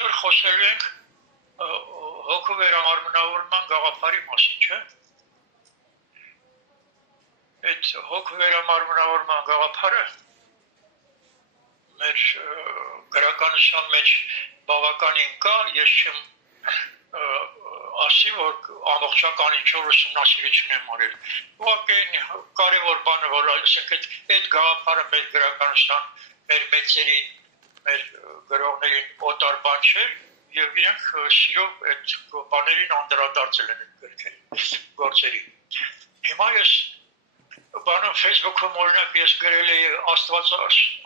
այսօր խոսելու ենք հոգու վերամարմնավորման գաղափարի մասին, չէ՞։ Այդ հոգու վերամարմնավորման գաղափարը մեր գրականության մեջ բավականին կա, ես չեմ ասի, որ ամբողջական ինչ-որ ուսումնասիրություն եմ արել։ Ուղղակի կարևոր բանը, որ ասենք այդ գաղափարը մեր գրականության, մեր մեծերին, մեր գրողներին օտար բան չէ, եւ իրենք սիրով այդ բաներին անդրադարձել են գրքերի, գործերի։ Հիմա ես բանը Facebook-ում օրինակ ես գրել էի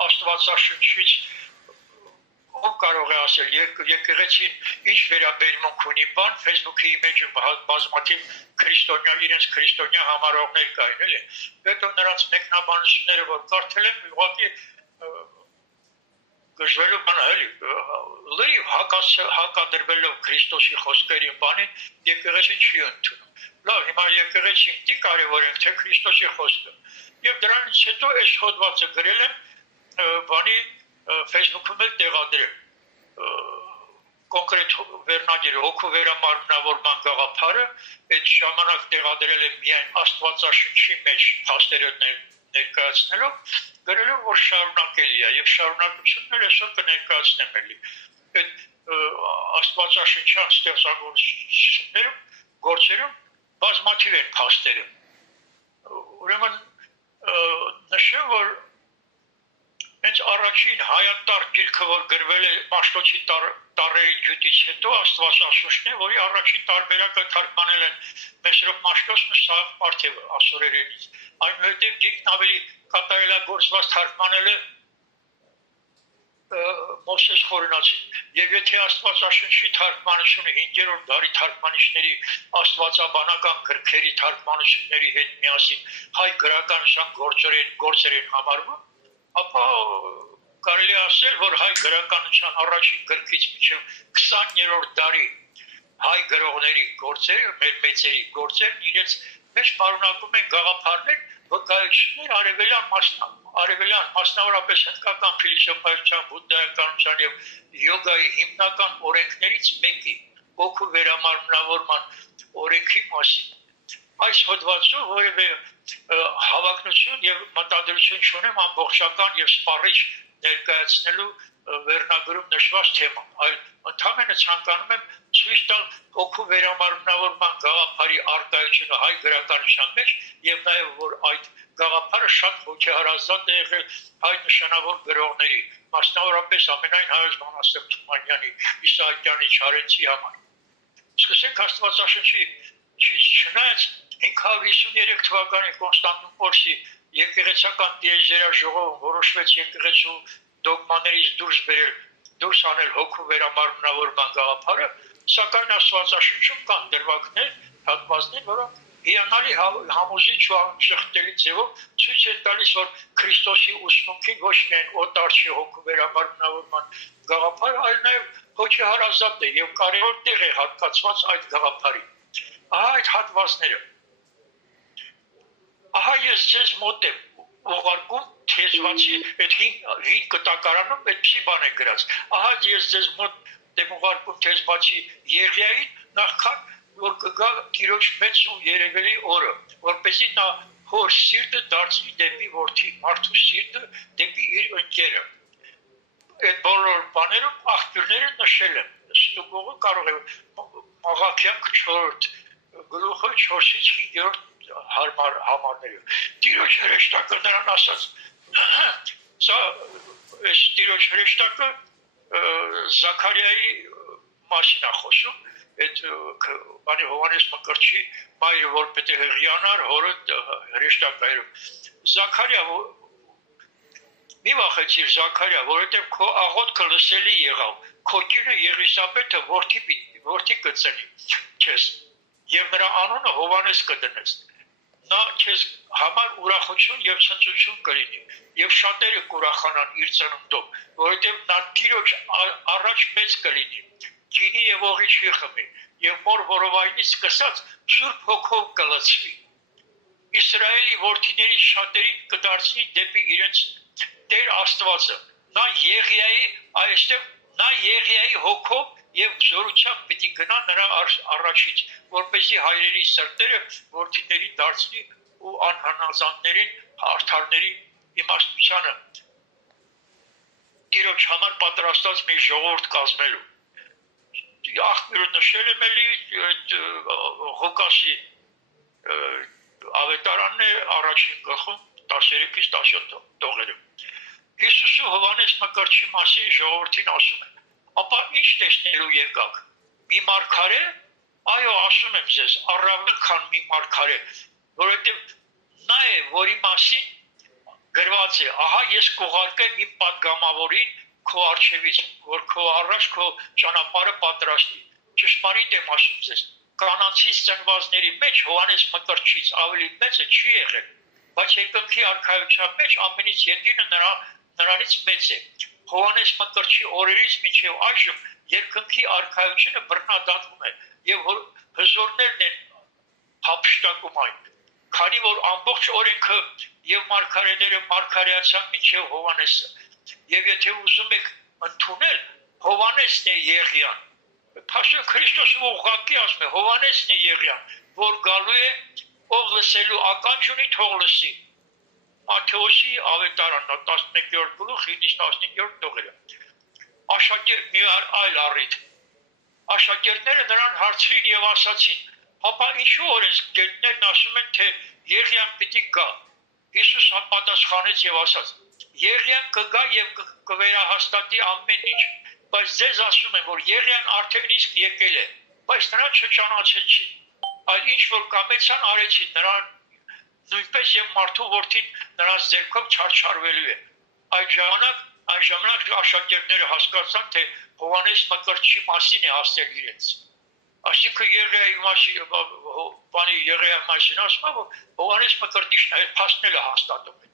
Աստվածաշնչից ով կարող է ասել եկեղեցին ինչ վերաբերմունք ունի բան Facebook-ի image-ը բազմաթիվ քրիստոնյա իրենց քրիստոնյա համարողներ կային, էլի։ Հետո նրանց մեկնաբանությունները որ կարդել եմ, ուղղակի գժվելու բան էլի, լրիվ հակադրվելով Քրիստոսի խոսքերին բանին, եկեղեցին չի ընդունում։ Լավ, հիմա եկեղեցին դի կարևորենք, թե Քրիստոսի խոսքը։ Եվ դրանից հետո այս հոդվածը գրել եմ բանի Facebook-ում էլ տեղադրել կոնկրետ վերնագիրը հոգու վերամարմնավորման գաղափարը, այդ ժամանակ տեղադրել եմ միայն Աստվածաշնչի մեջ փաստերը ներկայացնելով, գրելով որ շարունակելի է եւ շարունակությունն էլ այսօր կներկայացնեմ էլի։ Այդ Աստվածաշնչյան ստեղծագործություններում, գործերում բազմաթիվ են փաստերը։ Ուրեմն նշեմ, որ հենց առաջին հայատար գիրքը, որ գրվել է Մաշտոցի տառերի ջութից հետո Աստվածաշունչն է, որի առաջին տարբերակը թարգմանել են Մեսրոպ Մաշտոցն ու Սաղ Պարթևը ասորերենից։ Այնուհետև գիրքն ավելի կատարելագործված թարգմանել է Մովսես Խորենացին։ Եվ եթե Աստվածաշնչի թարգմանությունը 5-րդ դարի թարգմանիչների աստվածաբանական գրքերի թարգմանությունների հետ միասին հայ գրականության գործեր են համարվում, ապա կարելի ասել, որ հայ գրականության առաջին գրքից մինչև 20-րդ դարի հայ գրողների գործերը, մեր մեծերի գործերն իրենց մեջ պարունակում են գաղափարներ, վկայություններ արևելյան մասնավորապես հնդկական փիլիսոփայության, բուդդայականության եւ յոգայի հիմնական օրենքներից մեկի հոգու վերամարմնավորման օրենքի մասին։ Այս հոդվածով որևէ հավակնություն եւ մտադրություն չունեմ ամբողջական եւ սպառիչ ներկայացնելու վերնագրում նշված թեման, այլ ընդհանրապես ցանկանում եմ ցույց տալ հոգու վերամարմնավորման գաղափարի արտահայտությունը հայ գրականության մեջ եւ նաեւ որ այդ գաղափարը շատ հոգեհարազատ է եղել հայ նշանավոր գրողների, մասնավորապես ամենայն Հայոց Մանասեր Թումանյանի, Իսահակյանի, Չարենցի համար։ Սկսենք Աստվածաշնչի չնայած 553 թվականի Կոնստանտինոպոլի եկեղեցական տիեզերաժողովում որոշվեց եկեղեցու դոգմաներից դուրս անել հոգու վերամարմնավորման գաղափարը, սակայն Աստվածաշնչում կան դրվագներ, հատվածներ, որոնք հիանալի համոզիչ ու անշղթելի ձևով ցույց են տալիս, որ Քրիստոսի ուսմունքին ոչ միայն օտար չի հոգու վերամարմնավորման գաղափարը, այլ նաև հոգեհարազատ է եւ կարևոր տեղ է հատկացված այդ գաղափարին։ Ահա այդ հատվածները։ Ահա ես ձեզ մոտ եմ ուղարկում թեզվացի այդ 5 կտակարանում այդպիսի բան է գրած։ Ահա ես ձեզ մոտ եմ ուղարկում թեզվացի Եղիային նախքան որ կգա Տիրոջ մեծ ու երևելի օրը, որպեսզի նա հոր սիրտը դարձնի դեպի որդի, մարդու սիրտը դեպի իր ընկերը։ Այդ բոլոր բաներում աղբյուրները նշել եմ։ Ստուգողը կարող է Մաղաքիան 4-րդ գլուխը 4-ից 5-րդ համարներով։ Տիրոջ հրեշտակը նրան ասաց, սա այս Տիրոջ հրեշտակը Զաքարիայի մասին է խոսում, այդ բանի Հովանես Մկրտչի մայրը որ պետք է հղիանար, հորը հրեշտակայրում։ Զաքարիա, մի վախեցիր Զաքարիա, որովհետև քո աղոթքը լսելի եղավ, քո կինը Եղիսաբեթը որդի կծնի քեզ, եւ նրա անունը Հովանես կդնես։ Նա քեզ համար ուրախություն եւ ցնծություն կլինի, եւ շատերը կուրախանան իր ծնունդով, որովհետև նա Տիրոջ առաջ մեծ կլինի։ Ջինի եւ օղի չի խմի, եւ մոր որովայնից սկսած Սուրբ Հոգով կլցվի։ Իսրայելի որդիների շատերին կդարձնի դեպի իրենց Տեր Աստվածը։ Նա Եղիայի այստեղ նա Եղիայի հոգով եւ զորությամբ պիտի գնա նրա առաջից, որպեսզի հայրերի սրտերը որդիների դարձնի ու անհանազաններին, արդարների իմաստությանը Տիրոջ համար պատրաստած մի ժողովուրդ կազմելու։ Աղբյուրը նշել եմ էլի Ղուկասի ավետարանն է առաջին գլխում 13-ից 17 տողերը։ Հիսուսը Հովհաննես Մկրտչի մասին ժողովրդին ասում է. ապա ինչ տեսնելու եկաք։ Մի մարգարե, այո, ասում եմ ձեզ, առավել քան մի մարգարե, որովհետև նա է, որի մասին գրված է, ահա ես կուղարկեմ իմ պատգամավորին քո առջևից, որ քո առաջ քո ճանապարհը պատրաստի։ Ճշմարիտ եմ ասում ձեզ, կանանցից ծնվածների մեջ Հովհաննես Մկրտչից ավելի մեծը չի եղել, բայց երկնքի արքայության մեջ ամենից ետինը նրանից մեծ է։ Հովհաննես Մկրտչի օրերից մինչև այժմ երկնքի արքայությունը բռնադատվում է եւ հզորներն են հափշտակում այն։ Քանի որ ամբողջ օրենքը եւ մարգարեները մարգարեացան մինչև Հովհաննեսը։ Եվ եթե ուզում եք ընդունել, Հովհաննեսն է Եղիան։ Փաստորեն Քրիստոսը ուղղակի ասում է, Հովհաննեսն է Եղիան, որ գալու է, ով լսելու ականջ ունի, թող լսի։ Մատթեոսի ավետարանն 11-րդ գլուխ 9-15 տողերը։ Աշակերտ մի այլ առիթ։ Աշակերտները նրան հարցրին եւ ասացին. «Ապա ինչու օրենսգետներն ասում են, թե Եղիան պիտի գա»։ Հիսուս պատասխանեց եւ ասաց. «Եղիան կգա եւ կվերահաստատի ամեն ինչ, բայց ձեզ ասում եմ, որ Եղիան արդեն իսկ եկել է, բայց նրան չճանաչեցին։ Այլ ինչ որ կամեցան արեցին, նրան նույնպես եւ մարդու որդին նրանց ձեռքով չարչարվելու է»։ Այդ ժամանակ աշակերտները հասկացան, թե Հովհաննես Մկրտչի մասին է ասել իրենց։ Այսինքն Եղիայի մասին ասում է, որ Հովհաննես Մկրտիչն է փաստները հաստատում է։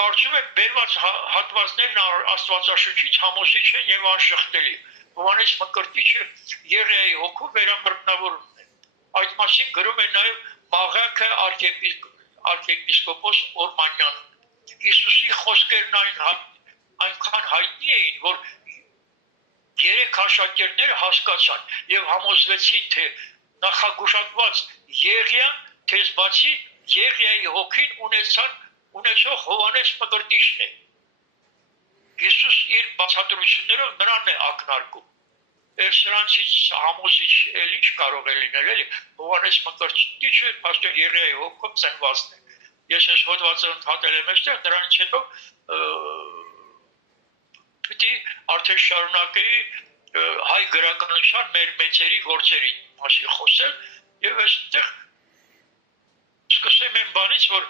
Կարծում եմ բերված հատվածներն Աստվածաշնչից համոզիչ են եւ անշղթելի։ Հովհաննես Մկրտիչը Եղիայի հոգով վերամրտնավորումն է։ Այդ մասին գրում է նաեւ Մաղաքը arczepiskopos Օրմանյանը։ Հիսուսի խոսքերն այնքան հայտնի էին, որ երեք աշակերտները հասկացան եւ համոզվեցին, թե նախագուշակված Եղիան թեզ բացի Եղիայի հոգին ունեցող Հովհաննես Մկրտիչն է։ Հիսուս իր բացատրություններով նրան է ակնարկում։ Սրանցից համոզիչ էլ ինչ կարող է լինել, էլի Հովհաննես Մկրտիչը փաստորեն Եղիայի հոգով ծնվածն է։ Ես այս հոդվածը ընդհատել եմ այստեղ, դրանից հետո պիտի արդեն շարունակեի հայ գրականության մեր մեծերի գործերի մասին խոսել եւ այստեղ սկսեմ այն բանից, որ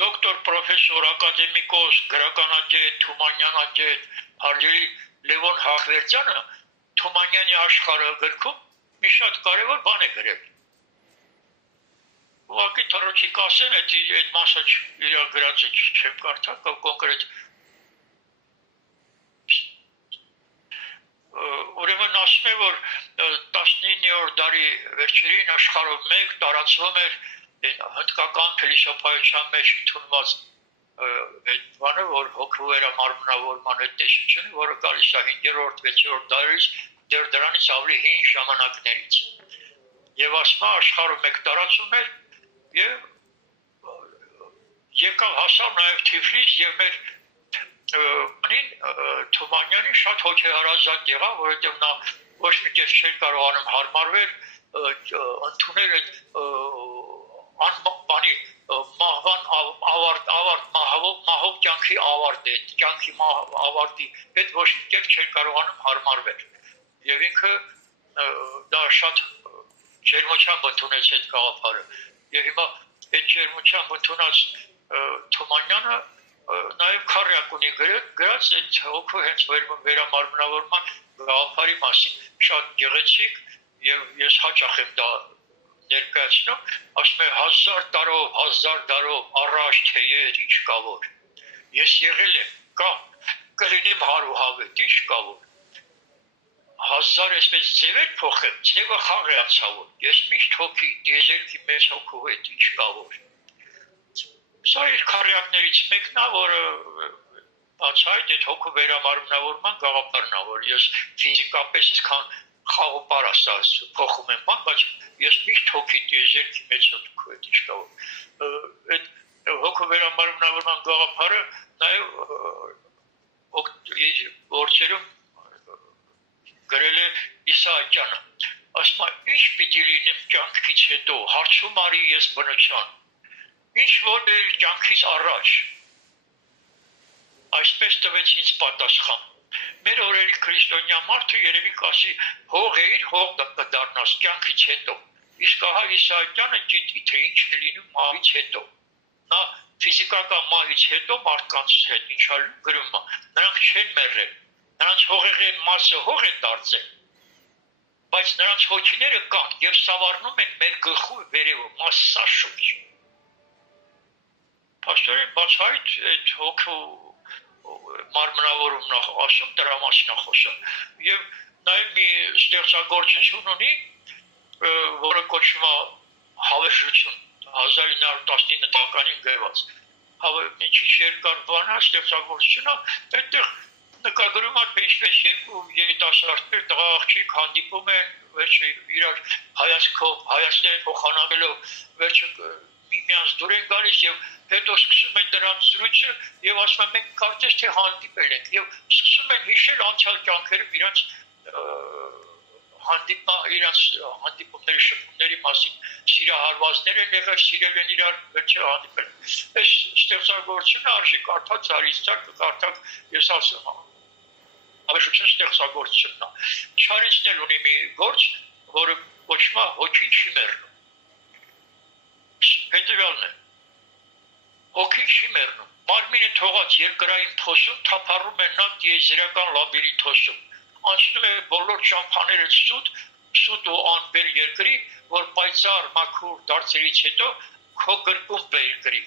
դոկտոր, պրոֆեսոր, ակադեմիկոս, գրականագետ, Թումանյանագետ, հարգելի Լևոն Հախվերդյանը Թումանյանի աշխարհը գրքում մի շատ կարևոր բան է գրել։ Ուղղակի թռոչիկ ասեմ, այդ մասը իր գրածը չեմ կարդա, կոնկրետ ուրեմն ասում է, որ 19-րդ դարի վերջերին աշխարհում մեկ տարածվում էր հնդկական փիլիսոփայության մեջ ընդունված այդ բանը, որ հոգու վերամարմնավորման այդ տեսությունը, որը գալիս է 5-րդ, 6-րդ դարից, դեռ դրանից ավելի հին ժամանակներից։ Եվ ասում է աշխարհում մեկ տարածում էր եւ եկավ հասավ նաեւ Թիֆլիս եւ մեր Թումանյանի շատ հոգեհարազատ եղավ, որովհետև նա ոչ մի կերպ չէր կարողանում հարմարվել ընդունել այդ անբանի մահվան ավարտ մահով կյանքի ավարտ է, կյանքի ավարտի հետ ոչ մի կերպ չէր կարողանում հարմարվել։ Եվ ինքը դա շատ ջերմությամբ ընդունեց այդ գաղափարը։ Եվ հիմա այդ ջերմությամբ ընդունած Թումանյանը նաև քարյակ ունի գրած այդ հոգու հենց վերամարմնավորման գաղափարի մասին, շատ գեղեցիկ եւ ես հաճախ եմ դա ներկայացնում, ասում է 1000 տարով առաջ թեեր ինչ կա որ ես եղել եմ կամ կլինեմ հարուհավետ ինչ կա որ 1000 այսպես ձևեր փոխեմ, ձևը խաղացավ ես միշտ հոգի դեզերքի մեջ հոգու հետ ինչ կա որ Սա իր քարյակներից մեկն է, որը բացայտ այդ հոգու վերամարմնավորման գաղափարն է, որ ես ֆիզիկապես այսքան խաղապար ասած փոխում եմ բան, բայց ես միշտ հոգի դեզերքի մեջ հոգու այդ ինչ կա։ Այդ հոգու վերամարմնավորման գաղափարը նաև գործերում գրել է Իսահակյանը։ Ասում է, ինչ պիտի լինեմ կյանքից հետո, հարցում արի ես բնության։ Ինչ որ էր կյանքից առաջ, այսպես տվեց ինձ պատասխան։ Մեր օրերի քրիստոնյա մարդը երևի կասի հող էիր, հող կդառնաս կյանքից հետո։ Իսկ ահա Իսահակյանը գիտի, թե ինչ է լինում մահից հետո։ Նա ֆիզիկական մահից հետո մարդկանց հետ ինչա գրում է, նրանք չեն մեռել, նրանց հողեղի մասը հող է դարձել, բայց նրանց հոգիները կան եւ սավառնում են մեր գլխու վերևը, մասսաշուչ։ Պաստորեն բացայտ այդ հոգու մարմնավորումն ասում, դրա մասին խոսում եւ նաեւ մի ստեղծագործություն ունի, որը կոչվում է հավերժություն 1919 թվականին գրված։ Մի քիչ երկար բան է, ստեղծագործությունը, այդտեղ նկարագրում է, թե ինչպես երկու երիտասարդներ տղա-աղջիկ հանդիպում են, վերջը իրար հայացքով, հայացքները փոխանցելով, վերջը միմյանց դուր են գալիս եւ հետո սկսում են դրանց զրույցը եւ ասում են մենք կարծես թե հանդիպել ենք եւ սկսում են հիշել անցյալ կյանքերում իրենց հանդիպումների շփումների մասին սիրահարվածներ են եղել, սիրել են իրար, վերջը հանդիպել։ Այս ստեղծագործությունը արժի կարդաց արիստակ, կարդակ ես ասում եմ հավերժություն ստեղծագործությունն է։ Չարենցն էլ ունի մի գործ, որը կոչվում է հոգին չի մեռնում։ Հետևյալն է։ Հոգին չի մեռնում։ Մարմինը թողած երկրային փոսում թափառում է նա տիեզերական լաբիրինթոսում։ Անցնում է բոլոր ճամփաները սուտ ու անբեր երկրի, որ պայծառ մաքուր դարձերից հետո քո գրկում բերկրի։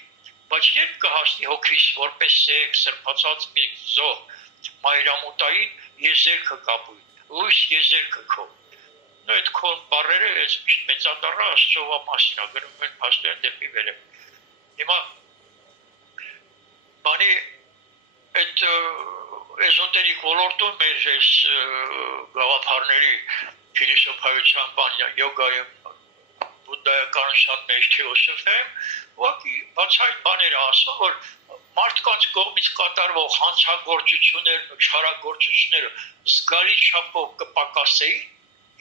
Բայց երբ կհասնի հոգիս որպես սեկ սրբացած մի զոհ մայրամուտային եզերքը կապույտ, լույս եզերքը քո։ Նո այդ քո բառերը այս մեծատառը Աստծո մասին է գրում են փաստորեն դեպի վերև։ Հիմա բանի այդ էզոտերիկ ոլորտում մեր այս գաղափարների փիլիսոփայության բան յոգայում բուդդայականության մեջ թեոսոֆիայում ուղղակի բացայտ բաներ ասում, որ մարդկանց կողմից կատարվող հանցագործություններն ու չարագործությունները զգալի չափով կպակասեին,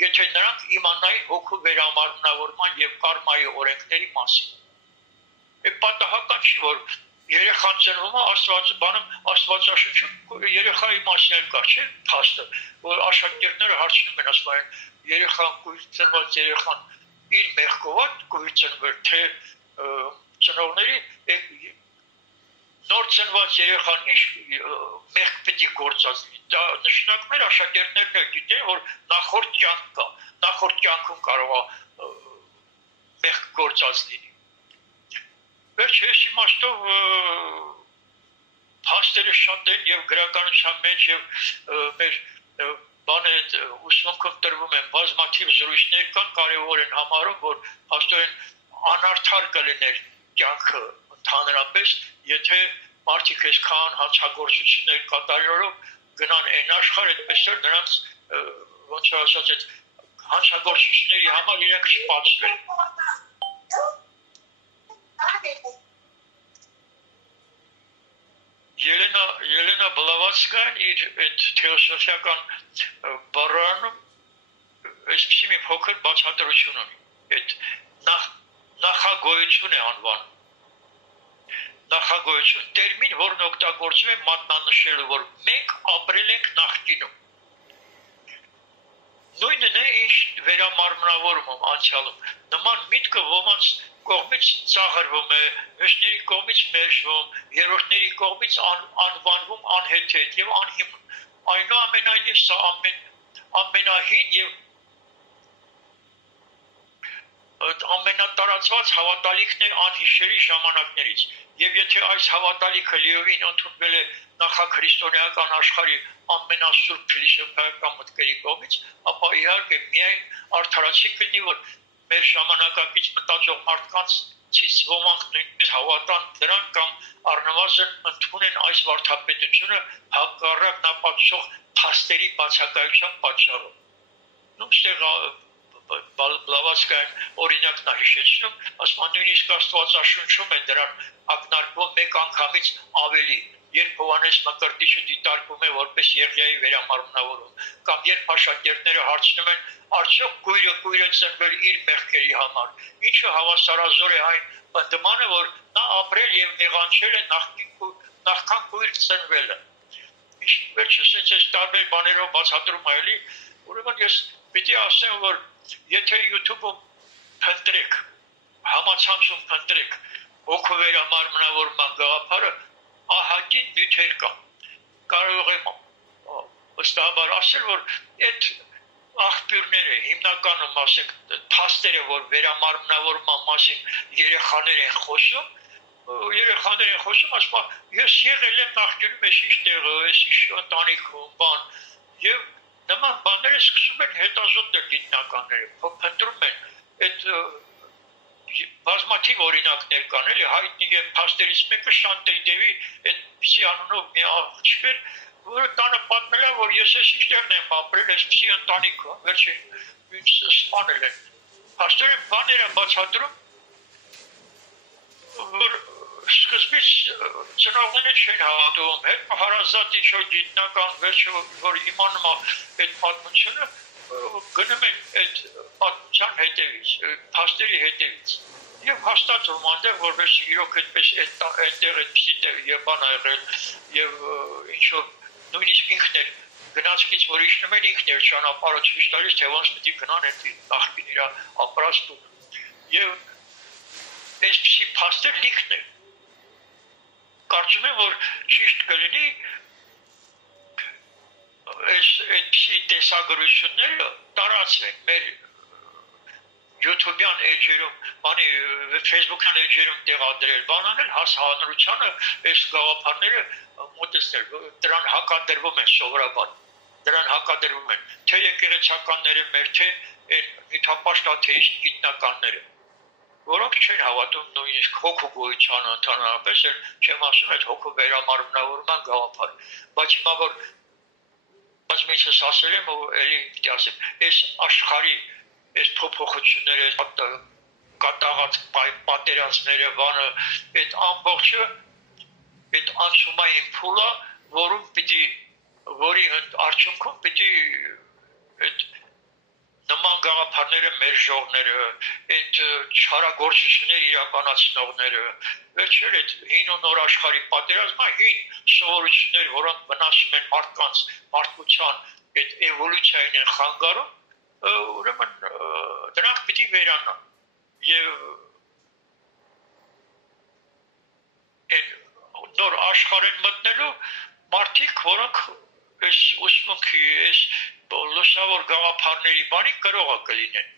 եթե նրանք իմանային հոգու վերամարմնավորման եւ կարմայի օրենքների մասին։ Այդ պատահական չի, որ երեխան ծնվում է Աստվածաշնչում երեխայի մասին էլ կա, չէ՞, փաստը, որ աշակերտները հարցնում են, ասում են, երեխան կույր ծնված երեխան իր մեղքով կույր ծնվել, թե ծնողների նոր ծնված երեխան ինչ մեղք պետք է գործած լինի։ Դա նշանակում է աշակերտներն էլ գիտեն, որ նախորդ կյանք կա, նախորդ կյանքում կարող է մեղք գործած լինի։ Վերջ ես իմաստով փաստերը շատ են եւ գրականության մեջ եւ մեր բանը այդ ուսմունքում տրվում են բազմաթիվ զրույցներ կան, կարևոր են համարում, որ փաստորեն անարդար կլիներ կյանքը ընդհանրապես, եթե մարդիկ այսքան հանցագործություններ կատարելով գնան այն աշխարհ, այդպես էլ նրանց ոնց ասած այդ հանցագործությունների համար իրենք շփացվեն։ Ելենա Բլավատսկան իր այդ թեոսոֆիական բառարանում այսպիսի մի փոքր բացատրություն ունի։ Այդ նախագոյություն է անվանում։ Նախագոյություն տերմին, որն օգտագործվում է մատնանշելու, որ մենք ապրել ենք նախկինում։ Նույնն է ինչ վերամարմնավորում անցյալում։ Նման միտքը ոմանց կողմից ծաղրվում է, մյուսների կողմից մերժվում, երրորդների կողմից անվանվում անհեթեթ եւ անհիմն։ Այնուամենայնիվ սա ամենահին եւ ամենատարածված հավատալիքն է անհիշելի ժամանակներից եւ եթե այս հավատալիքը լիովին ընդունվել է նախաքրիստոնեական աշխարհի ամենասուրբ փիլիսոփայական մտքերի կողմից, ապա իհարկե միայն արդարացի կլինի, որ մեր ժամանակակից մտածող մարդկանց ցից ոմանք նույնպես հավատան դրան կամ առնվազն ընդունեն այս վարդապետությունը հակառակ նապատակող փաստերի բացակայության պատճառով։ Նույնստեղ Բլավատսկայան օրինակն է հիշեցնում, ասում են նույնիսկ Աստվածաշունչում է դրան ակնարկվում մեկ անգամից ավելի, երբ Հովհաննես Մկրտիչը դիտարկում է որպես Եղիայի վերամարմնավորում, կամ երբ աշակերտները հարցնում են, արդյոք կույրը ծնվել իր մեղքերի համար, ինչը հավասարազոր է այն պնդմանը, որ նա ապրել եւ մեղանչել է նախքան կույր ծնվելը։ Վերջը սենց այս տարբեր բաներով բացատրում այլի, ուրեմն ես պիտի ասեմ, որ եթե YouTube-ում փնտրեք, համացանցում փնտրեք հոգու վերամարմնավորման գաղափարը, ահագին նյութեր կան։ Կարող եմ վստահաբար ասել, որ այդ աղբյուրները հիմնականում ասենք փաստերը, որ վերամարմնավորման մասին երեխաներ են խոսում, ասում ես եղել եմ նախկինում էսիշ տեղը, էսիշ ընտանիքում, բան, եւ նման բաները սկսում են հետազոտել գիտնականները, փնտրում են այդ բազմաթիվ օրինակներ կան, էլի հայտնի եւ փաստերից մեկը Շանտեյդեվի այդպիսի անունով մի աղջիկ էր, որը տանը պատմել է, որ ես էսիշ տեղն եմ ապրել, այսպիսի ընտանիքում, վերջին ինձ սպանել են։ Փաստորեն բաները բացատրում, որ սկզբից ծնողները չեն հավատում, հետ հարազատ ինչ-որ գիտնական վերջը, որ իմանում է այդ պատմությունը, գնում են այդ պատմության հետևից, փաստերի հետևից։ Եվ հաստատում այնտեղ, որպես իրոք այդպես այնտեղ այդպիսի եւ բան ա եղել, եւ ինչ-որ նույնիսկ ինքն էր գնացքից որ իջնում են ինքն էր ճանապարհը ցույց տալիս, թե ոնց պետք է գնան այդ նախկին իր ապրաստու։ Եվ այսպիսի փաստեր լիքն է։ Կարծում եմ, որ ճիշտ կլինի այդպիսի տեսագրությունները տարածվեն մեր YouTube-յան էջերում, բանի Facebook-յան էջերում տեղադրել, բանանել հասարակությանը այս գաղափարները մոտեցնել, դրան հակադրվում են սովորաբար, դրան հակադրվում են թե եկեղեցականները մեր, թե միթապաշտ աթեիստ գիտնականները, որոնք չեն հավատում նույնիսկ հոգու գոյությանը ընդհանրապես, չեմ ասում այդ հոգու վերամարմնավորման գաղափար, բայց հիմա որ մեծս ասել եմ, էլի պիտի ասեմ, այս աշխարհի այս փոփոխությունները, կատաղած պատերազմները, բանը, այդ ամբողջը, այդ անցումային փուլը, որի արդյունքում պիտի այդ նման գաղափարները մերժողները, այդ չարագործություններ իրականացնողները, վերջեր այդ հին ու նոր աշխարհի պատերազմը, հին սովորություններ, որոնք վնասում են մարդկանց, մարդկության այդ էվոլյուցիային են խանգարում, ուրեմն դրանք պիտի վերանան եւ նոր աշխարհին մտնելու մարդիկ, որոնք այս ուսմունքի, այս լուսավոր գաղափարների բանի կրողը կլինեն